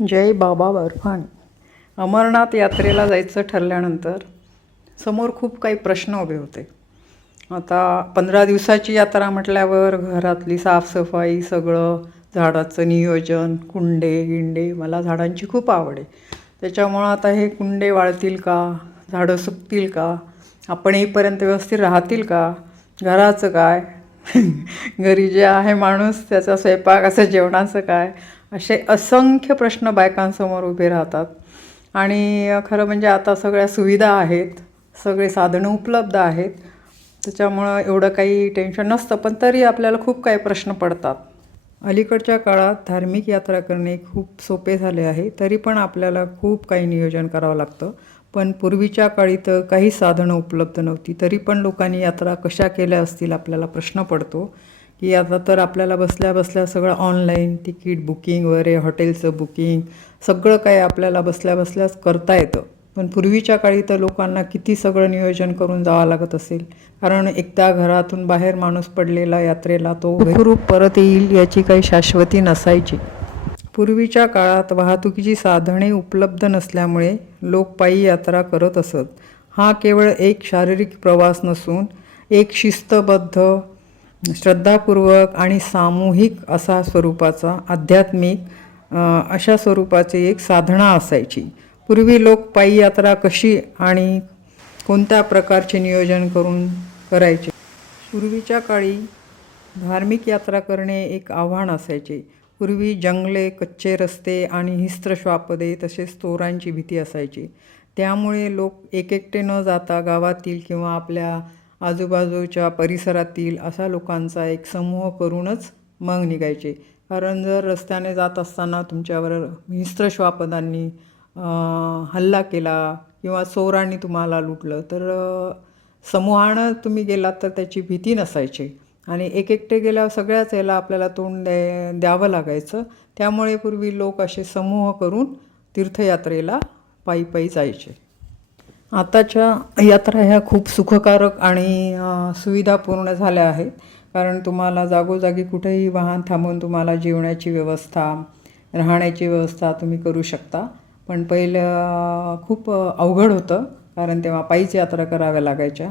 जय बाबा बर्फानी. अमरनाथ यात्रेला जायचं ठरल्यानंतर समोर खूप काही प्रश्न उभे होते. आता 15 दिवसाची यात्रा म्हटल्यावर घरातली साफसफाई, सगळं झाडाचं नियोजन, कुंडे गिंडे. मला झाडांची खूप आवड आहे. त्याच्यामुळं आता हे कुंडे वाळतील का, झाडं सुकतील का, आपण येईपर्यंत व्यवस्थित राहतील का, घराचं काय घरी जे आहे माणूस त्याचा स्वयंपाकाचं जेवणाचं काय, असे असंख्य प्रश्न बायकांसमोर उभे राहतात. आणि खरं म्हणजे आता सगळ्या सुविधा आहेत, सगळे साधनं उपलब्ध आहेत, त्याच्यामुळं एवढं काही टेन्शन नसतं. पण तरी आपल्याला खूप काही प्रश्न पडतात. अलीकडच्या काळात धार्मिक यात्रा करणे खूप सोपे झाले आहे, तरी पण आपल्याला खूप काही नियोजन करावं लागतं. पण पूर्वीच्या काळी तर काही साधनं उपलब्ध नव्हती, तरी पण लोकांनी यात्रा कशा केल्या असतील आपल्याला प्रश्न पडतो. की आता तर आपल्याला बसल्या बसल्या सगळं ऑनलाईन तिकीट बुकिंग वगैरे, हॉटेलचं बुकिंग, सगळं काही आपल्याला बसल्या बसल्याच करता येतं. पण पूर्वीच्या काळी तर लोकांना किती सगळं नियोजन करून जावं लागत असेल. कारण एकदा घरातून बाहेर माणूस पडलेला यात्रेला तो सुखरूप परत येईल याची काही शाश्वती नसायची. पूर्वीच्या काळात वाहतुकीची साधने उपलब्ध नसल्यामुळे लोक पायी यात्रा करत असत. हा केवळ एक शारीरिक प्रवास नसून एक शिस्तबद्ध, श्रद्धापूर्वक आणि सामूहिक असा स्वरूपाचा, आध्यात्मिक अशा स्वरूपाची एक साधना असायची. पूर्वी लोक पायी यात्रा कशी आणि कोणत्या प्रकारचे नियोजन करून करायचे. पूर्वीच्या काळी धार्मिक यात्रा करणे एक आव्हान असायचे. पूर्वी जंगले, कच्चे रस्ते आणि हिंस्त्र श्वापदे तसेच चोरांची भीती असायची. त्यामुळे लोक एकटे न जाता गावातील किंवा आपल्या आजूबाजूच्या परिसरातील अशा लोकांचा एक समूह करूनच मग निघायचे. कारण जर रस्त्याने जात असताना तुमच्यावर हिंस्त्र श्वापदांनी हल्ला केला किंवा चोरांनी तुम्हाला लुटलं तर समूहानं तुम्ही गेलात तर त्याची भीती नसायची. आणि एकटे गेल्यावर सगळ्याच याला आपल्याला तोंड द्यावं लागायचं. त्यामुळे पूर्वी लोक असे समूह करून तीर्थयात्रेला पायी पायी जायचे. आताच्या यात्रा ह्या खूप सुखकारक आणि सुविधापूर्ण झाल्या आहेत. कारण तुम्हाला जागोजागी कुठेही वाहन थांबवून तुम्हाला जेवणाची व्यवस्था, राहण्याची व्यवस्था तुम्ही करू शकता. पण पहिलं खूप अवघड होतं, कारण तेव्हा पायीच यात्रा कराव्या लागायच्या.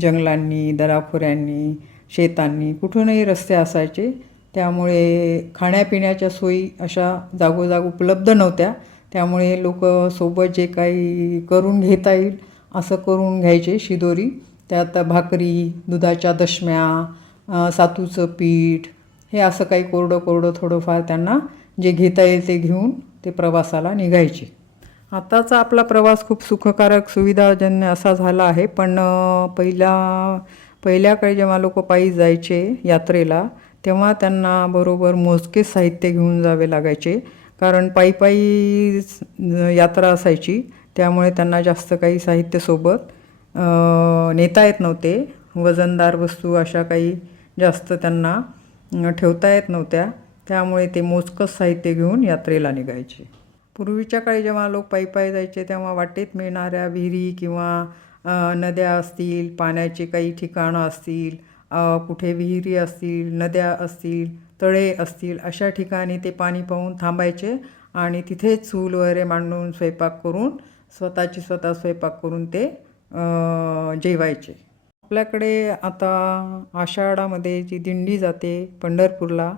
जंगलांनी, दऱ्याखोऱ्यांनी, शेतांनी कुठूनही रस्ते असायचे. त्यामुळे खाण्यापिण्याच्या सोयी अशा जागोजाग उपलब्ध नव्हत्या. त्यामुळे लोक सोबत जे काही करून घेता येईल असं करून घ्यायचे. शिदोरी, त्यात भाकरी, दुधाच्या दशम्या, सातूचं पीठ, हे असं काही कोरडं कोरडं थोडंफार त्यांना जे घेता येईल ते घेऊन ते प्रवासाला निघायचे. आताचा आपला प्रवास खूप सुखकारक, सुविधाजन्य असा झाला आहे. पण पहिल्या काळी जेव्हा लोक पायी जायचे यात्रेला तेव्हा त्यांना बरोबर मोजकेच साहित्य घेऊन जावे लागायचे. कारण पायी पायी यात्रा असायची, त्यामुळे त्यांना जास्त काही साहित्य सोबत नेता येत नव्हते. वजनदार वस्तू अशा काही जास्त त्यांना ठेवता येत नव्हत्या. त्यामुळे ते मोजकंच साहित्य घेऊन यात्रेला निघायचे. पूर्वीच्या काळी जेव्हा लोक पायी पायी जायचे तेव्हा वाटेत मिळणाऱ्या विहिरी किंवा नद्या असतील, पाण्याचे काही ठिकाणं असतील, कुठे विहिरी असतील, नद्या असतील, तळे असतील, अशा ठिकाणी ते पाणी पाहून थांबायचे आणि तिथे चूल वगैरे मांडून स्वयंपाक करून स्वतः स्वयंपाक करून ते जेवायचे. आपल्याकडे आता आषाढामध्ये जी दिंडी जाते पंढरपूरला,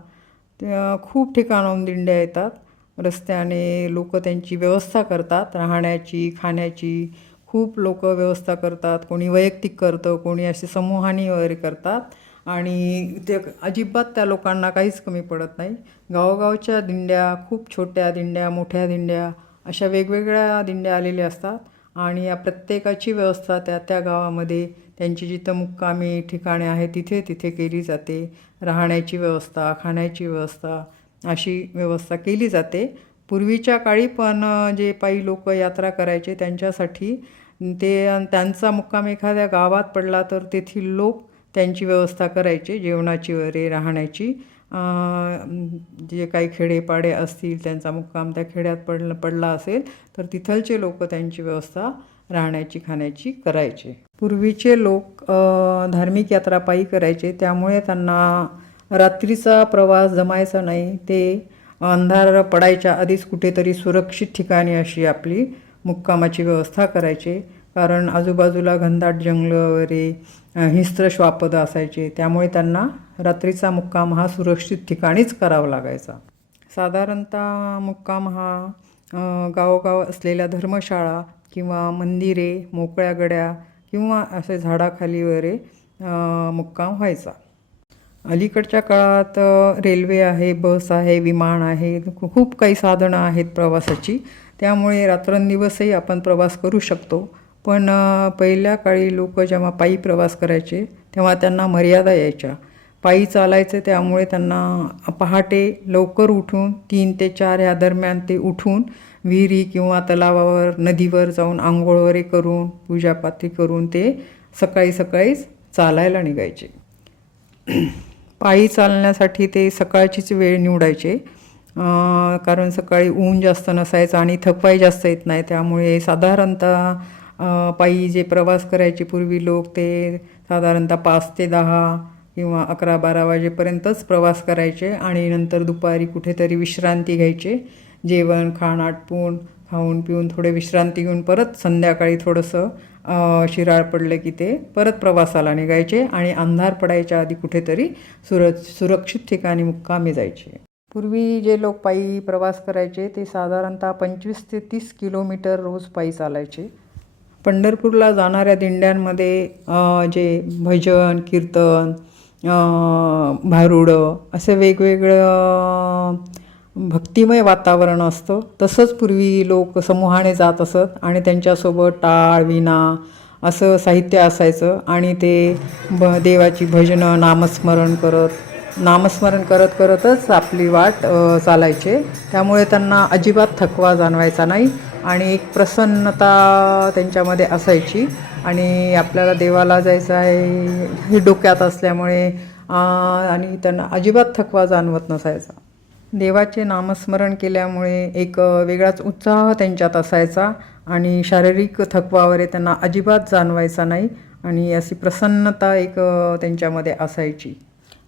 खूप ठिकाणाहून दिंड्या येतात. रस्त्याने लोक त्यांची व्यवस्था करतात, राहण्याची, खाण्याची खूप लोक व्यवस्था करतात. कोणी वैयक्तिक करतं, कोणी असे समूहाने वगैरे करतात. आणि ते अजिबात त्या लोकांना काहीच कमी पडत नाही. गावोगावच्या दिंड्या, खूप छोट्या दिंड्या, मोठ्या दिंड्या, अशा वेगवेगळ्या दिंड्या आलेल्या असतात. आणि या प्रत्येकाची व्यवस्था त्या त्या गावामध्ये त्यांची जिथं मुक्कामी ठिकाणे आहेत तिथे तिथे केली जाते. राहण्याची व्यवस्था, खाण्याची व्यवस्था अशी व्यवस्था केली जाते. पूर्वीच्या काळी पण जे पायी लोक यात्रा करायचे त्यांच्यासाठी त्यांचा मुक्काम एखाद्या गावात पडला तर तेथील लोक त्यांची व्यवस्था करायचे, जेवणाची वगैरे, राहण्याची. जे काही खेडेपाडे असतील त्यांचा मुक्काम त्या खेड्यात पडला असेल तर तिथलचे लोक त्यांची व्यवस्था राहण्याची, खाण्याची करायचे. पूर्वीचे लोक धार्मिक यात्रा पायी करायचे, त्यामुळे त्यांना रात्रीचा प्रवास जमायचा नाही. ते अंधार पडायच्या आधीच कुठेतरी सुरक्षित ठिकाणी अशी आपली मुक्कामाची व्यवस्था करायची, कारण आजूबाजूला घनदाट जंगलं वगैरे हिंस्त्र श्वापद असायचे, त्यामुळे त्यांना रात्रीचा मुक्काम हा सुरक्षित ठिकाणीच करावा लागायचा. साधारणतः मुक्काम हा गावोगाव असलेल्या धर्मशाळा किंवा मंदिरे, मोकळ्या गड्या किंवा असे झाडाखाली वगैरे मुक्काम व्हायचा. अलीकडच्या काळात रेल्वे आहे, बस आहे, विमान आहे, खूप काही साधनं आहेत प्रवासाची, त्यामुळे रात्रंदिवसही आपण प्रवास करू शकतो. पण पहिल्या काळी लोक जेव्हा पायी प्रवास करायचे तेव्हा त्यांना मर्यादा यायच्या. पायी चालायचे, त्यामुळे त्यांना पहाटे लवकर उठून 3 ते 4 या दरम्यान ते उठून विहिरी किंवा तलावावर, नदीवर जाऊन आंघोळ वगैरे करून, पूजापाती करून ते सकाळी सकाळीच चालायला निघायचे. पायी चालण्यासाठी ते सकाळचीच वेळ निवडायचे, कारण सकाळी ऊन जास्त नसायचं आणि थकवाही जास्त येत नाही. त्यामुळे साधारणतः पायी जे प्रवास करायचे पूर्वी लोक, ते साधारणतः 5 ते 10 किंवा 11-12 वाजेपर्यंतच प्रवास करायचे आणि नंतर दुपारी कुठेतरी विश्रांती घ्यायचे. जेवण खाण आटपून, खाऊन पिऊन थोडे विश्रांती घेऊन परत संध्याकाळी थोडंसं शिराळ पडलं की ते परत प्रवासाला निघायचे आणि अंधार पडायच्या आधी कुठेतरी सुरक्षित ठिकाणी मुक्कामी जायचे. पूर्वी जे लोक पायी प्रवास करायचे ते साधारणतः 25 ते 30 किलोमीटर रोज पायी चालायचे. पंढरपूरला जाणाऱ्या दिंड्यांमध्ये जे भजन, कीर्तन, भारुडं असे वेगवेगळं भक्तिमय वातावरण असतं. तसंच पूर्वी लोक समूहाने जात असत आणि त्यांच्यासोबत टाळ, वीणा असं साहित्य असायचं आणि ते देवाची भजनं, नामस्मरण करत करतच आपली वाट चालायचे. त्यामुळे त्यांना अजिबात थकवा जाणवायचा नाही आणि एक प्रसन्नता त्यांच्यामध्ये असायची आणि आपल्याला देवाला जायचं आहे हे डोक्यात असल्यामुळे आणि त्यांना अजिबात थकवा जाणवत नसायचा. देवाचे नामस्मरण केल्यामुळे एक वेगळाच उत्साह त्यांच्यात असायचा आणि शारीरिक थकवा वगैरे त्यांना अजिबात जाणवायचा नाही आणि अशी प्रसन्नता एक त्यांच्यामध्ये असायची.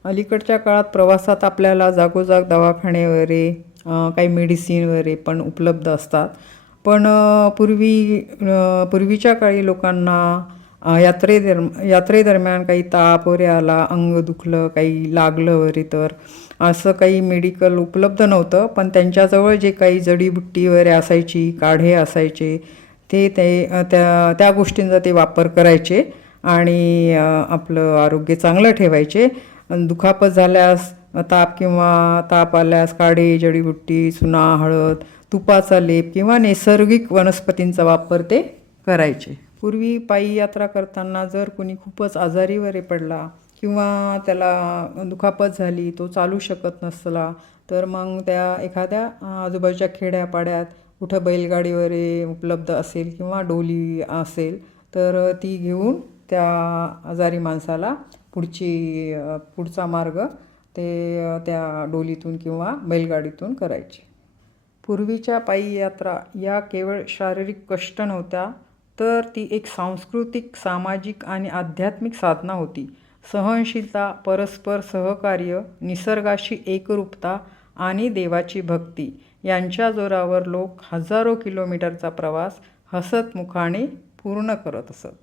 अलीकडच्या काळात प्रवासात आपल्याला जागोजाग दवाखाने वगैरे काही मेडिसिन वगैरे पण उपलब्ध असतात. पण पूर्वीच्या काळी लोकांना यात्रेदरम्यान काही ताप वगैरे आला, अंग दुखलं, काही लागलं वगैरे तर असं काही मेडिकल उपलब्ध नव्हतं. पण त्यांच्याजवळ जे काही जडीबुट्टी वगैरे असायची, काढे असायचे, त्या गोष्टींचा ते वापर करायचे आणि आपलं आरोग्य चांगलं ठेवायचे. दुखापत झाल्यास, ताप आल्यास काढे, जडीबुट्टी, चुना, हळद, तुपाचा लेप किंवा नैसर्गिक वनस्पतींचा वापर ते करायचे. पूर्वी पायी यात्रा करताना जर कोणी खूपच आजारी वगैरे पडला किंवा त्याला दुखापत झाली, तो चालू शकत नसला, तर मग त्या एखाद्या आजूबाजूच्या खेड्यापाड्यात कुठं बैलगाडी वगैरे उपलब्ध असेल किंवा डोली असेल तर ती घेऊन त्या आजारी माणसाला पुढचा मार्ग ते त्या डोलीतून किंवा बैलगाडीतून करायचे. पूर्वीच्या पायी यात्रा या केवळ शारीरिक कष्ट नव्हत्या, तर ती एक सांस्कृतिक, सामाजिक आणि आध्यात्मिक साधना होती. सहनशीलता, परस्पर सहकार्य, निसर्गाशी एकरूपता आणि देवाची भक्ती यांच्या जोरावर लोक हजारो किलोमीटरचा प्रवास हसतमुखाने पूर्ण करत असत.